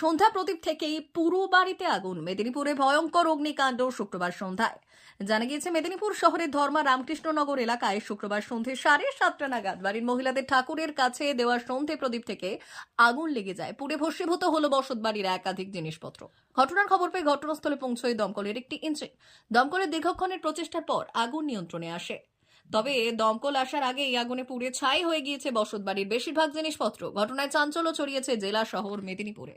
সন্ধ্যা প্রদীপ থেকেই পুরো বাড়িতে আগুন। মেদিনীপুরে ভয়ঙ্কর অগ্নিকাণ্ড শুক্রবার সন্ধ্যায়। জানা গিয়েছে, মেদিনীপুর শহরের ধর্মা রামকৃষ্ণনগর এলাকায় শুক্রবার সন্ধে সাড়ে সাতটা নাগাদ বাড়ির মহিলাদের ঠাকুরের কাছে দেওয়া সন্ধে প্রদীপ থেকে আগুন লেগে যায়। পুড়ে ভস্মীভূত হলো বসত বাড়ির একাধিক জিনিসপত্র। ঘটনার খবর পেয়ে ঘটনাস্থলে পৌঁছয় দমকলের একটি ইঞ্জিন। দমকলের দীর্ঘক্ষণের প্রচেষ্টার পর আগুন নিয়ন্ত্রণে আসে। তবে দমকল আসার আগে এই আগুনে পুড়ে ছাই হয়ে গিয়েছে বসত বাড়ির বেশিরভাগ জিনিসপত্র। ঘটনায় চাঞ্চল্য ছড়িয়েছে জেলা শহর মেদিনীপুরে।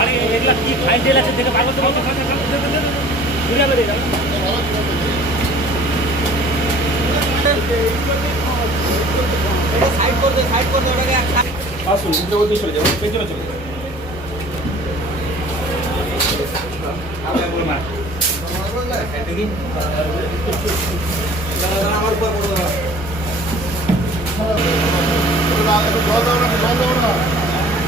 আরে এগুলা কি ফাইল আছে থেকে বার করতে বলতে ঘুরে বেরিয়ে যাও আসুন উল্টো বলতে চলে যাব, পেছনে চলে যাব।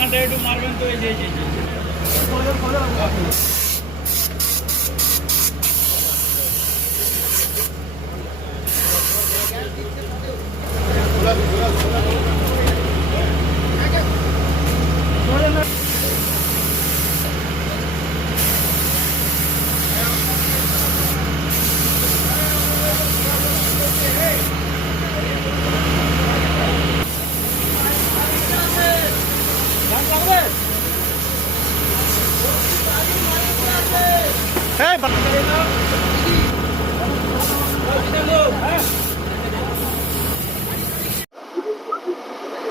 এখানটা একটু মারবেন তো এই যে এই যে, এই যে।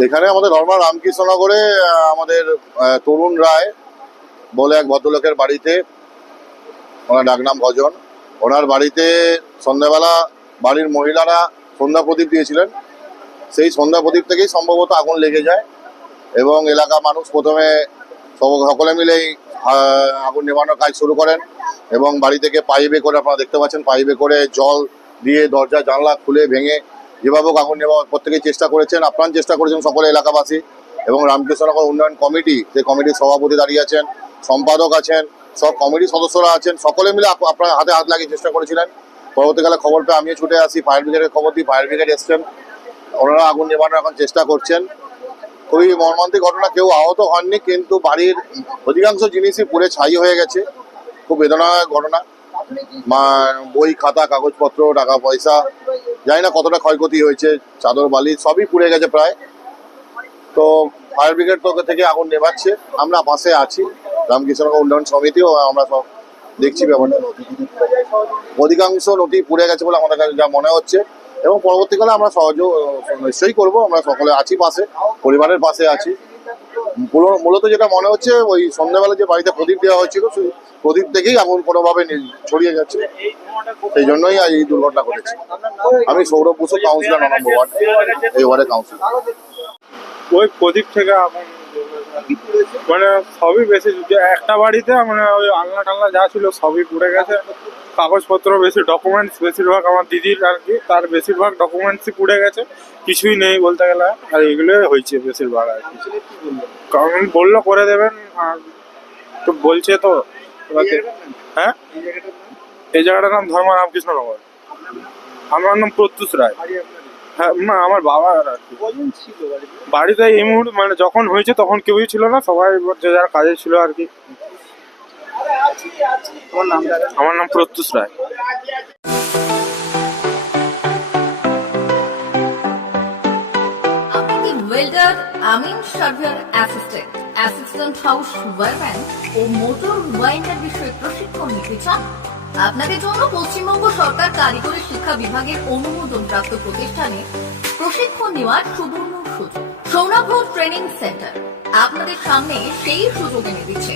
এখানে আমাদের ধর্মা রামকৃষ্ণনগরে আমাদের তরুণ রায় বলে এক ভদ্রলোকের বাড়িতে, ওনার ডাকনাম ভজন। ওনার বাড়িতে সন্ধ্যাবেলা বাড়ির মহিলারা সন্ধ্যা প্রদীপ দিয়েছিলেন। সেই সন্ধ্যা প্রদীপ থেকেই সম্ভবত আগুন লেগে যায় এবং এলাকা মানুষ প্রথমে সকলে মিলেই আগুন নেভানোর কাজ শুরু করেন এবং বাড়ি থেকে পাইপে করে আপনারা দেখতে পাচ্ছেন, পাইপে করে জল দিয়ে দরজা জানলা খুলে ভেঙে যেভাবে আগুন নেওয়া প্রত্যেকেই চেষ্টা করেছেন, আপ্রাণ চেষ্টা করেছেন সকলে এলাকাবাসী এবং রামকৃষ্ণনগর উন্নয়ন কমিটি সেই কমিটির সভাপতি দাঁড়িয়ে আছেন, সম্পাদক আছেন, সব কমিটির সদস্যরা আছেন, সকলে মিলে আপ- আপনার হাতে হাত লাগিয়ে চেষ্টা করেছিলেন। পরবর্তীকালে খবর পেয়ে আমিও ছুটে আসি, ফায়ার ব্রিগেডের খবর দিই, ফায়ার ব্রিগেড এসছেন। ওনারা আগুন নেভানোর এখন চেষ্টা করছেন। খুবই মর্মান্তিক ঘটনা, কেউ আহত হননি, কিন্তু বাড়ির অধিকাংশ জিনিসই পুড়ে ছাই হয়ে গেছে। খুব বেদনার ঘটনা। বই, খাতা, কাগজপত্র, টাকা পয়সা জানি না কতটা ক্ষয়ক্ষতি হয়েছে, চাদর, বালি সবই পুড়ে গেছে প্রায়। তো ফায়ার ব্রিগেড থেকে আগুন নেভাচ্ছে। আমরা পাশে আছি রামকৃষ্ণনগর উন্নয়ন সমিতিও, আমরা সব দেখছি ব্যাপারটা। অধিকাংশ নথি পুড়ে গেছে বলে আমাদের কাছে যা মনে হচ্ছে এবং পরবর্তীকালে আমরা সহযোগ নিশ্চয়ই করব, আমরা সকলে আছি পাশে, পরিবারের পাশে আছি। মূলত যেটা মনে হচ্ছে, ওই সন্ধ্যাবেলা যে বাড়িতে প্রদীপ দেওয়া হয়েছিল, সেই প্রদীপ থেকেই আগুন কোনোভাবে ছড়িয়ে যাচ্ছে। সেই জন্যই আজ এই দুর্ঘটনা ঘটেছে। আমি Sourav Basu councillor number ward, এই ওয়ার্ডের কাউন্সিলর ওই প্রদীপ থেকে মানে সবই বেশি একটা বাড়িতে মানে ওই আলনা টালনা যা ছিল সবই পুড়ে গেছে। কাগজপত্র বেশি ডকুমেন্টস বেশিরভাগ আমার দিদির আর কি, তার বেশিরভাগ ডকুমেন্টসই পুড়ে গেছে, কিছুই নেই বলতে গেলে, আর এগুলোই হয়েছে বেশিরভাগ আর কি। কারণ বলল করে দেবেন, আর তো বলছে তো হ্যাঁ? এই জায়গাটার নাম ধর্ম রামকৃষ্ণনগর আমার নাম প্রত্যুষ রায়। হ্যাঁ না, আমার বাবা আর কি। বাড়িতে এই মুহূর্তে মানে যখন হয়েছে তখন কেউই ছিল না, সবাই যে যার কাজে ছিল আর কি। আমার নাম প্রত্যুষ রায়। ওয়েল্ডার আমিন surveyor assistant assistant house wireman ও মোটর ওয়াইন্ডার বিষয়ে প্রশিক্ষণ নিতে চান? আপনাদের জন্য পশ্চিমবঙ্গ সরকার কারিগরি শিক্ষা বিভাগের অনুমোদন প্রাপ্ত প্রতিষ্ঠানে প্রশিক্ষণ নেওয়ার সুবর্ণ সুযোগ। সৌনাভ ট্রেনিং সেন্টার আপনাদের সামনে সেই সুযোগ এনে দিচ্ছে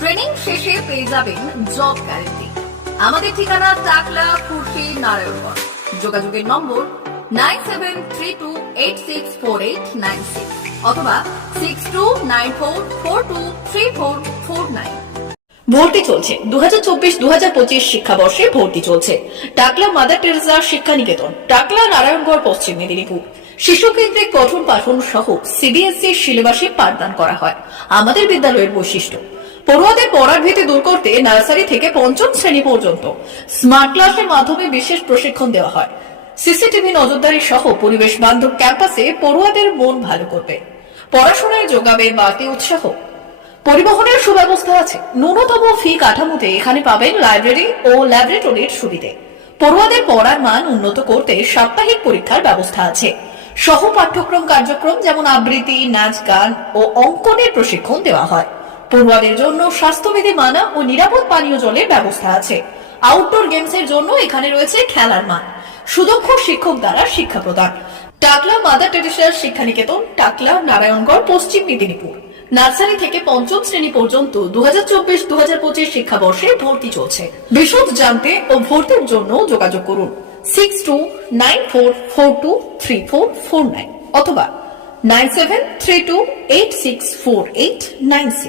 ট্রেনিং শেষে পেয়ে যাবেন জব গ্যারেন্টি আমাদের ঠিকানা টাকলা, খুরশি, নারায়ণগঞ্জ। যোগাযোগের number nine seven three two eight six four eight nine six অথবা six two nine four four two three four four nine. ভর্তি চলছে। দু হাজার চব্বিশ দু হাজার পঁচিশ শিক্ষাবর্ষে ভর্তি চলছে। টাকলা মাদার টেরেসা শিক্ষা নিকেতন টাকলা, নারায়ণগড়, পশ্চিম মেদিনীপুর। শিশু কেন্দ্রিক পঠন পাঠন সহ সিবিএসই সিলেবাসে পাঠদান করা হয়। আমাদের বিদ্যালয়ের বৈশিষ্ট্য। পড়ুয়াদের পড়ার ভীতি দূর করতে নার্সারি থেকে পঞ্চম শ্রেণি পর্যন্ত স্মার্ট ক্লাসের মাধ্যমে বিশেষ প্রশিক্ষণ দেওয়া হয়। সিসিটিভি নজরদারি সহ পরিবেশ বান্ধব ক্যাম্পাসে পড়ুয়াদের মন ভালো করবে। পড়াশোনায় যোগাবে বাড়তি উৎসাহ। পরিবহনের সুব্যবস্থা আছে। ন্যূনতম ফি কাঠামোতে এখানে পাবেন লাইব্রেরি ও ল্যাবরেটরির সুবিধে। পড়ুয়াদের পড়ার মান উন্নত করতে সাপ্তাহিক পরীক্ষার ব্যবস্থা আছে। সহ পাঠ্যক্রম কার্যক্রম যেমন আবৃত্তি, নাচ, গান ও অঙ্কনের প্রশিক্ষণ দেওয়া হয়। পড়ুয়াদের জন্য স্বাস্থ্যবিধি মানা ও নিরাপদ পানীয় জলের ব্যবস্থা আছে। আউটডোর গেমসের জন্য এখানে রয়েছে খেলার মাঠ সুদক্ষ শিক্ষক দ্বারা শিক্ষা প্রদান। টাকলা মাদার টেরেসার শিক্ষানিকেতন, টাকলা, নারায়ণগড়, পশ্চিম মেদিনীপুর। নার্সারি থেকে পঞ্চম শ্রেণি পর্যন্ত দু হাজার চব্বিশ পঁচিশ শিক্ষাবর্ষে ভর্তি চলছে। বিশদ জানতে ও ভর্তির জন্য যোগাযোগ করুন six two nine four four two three four four nine অথবা nine seven three two eight six four eight nine six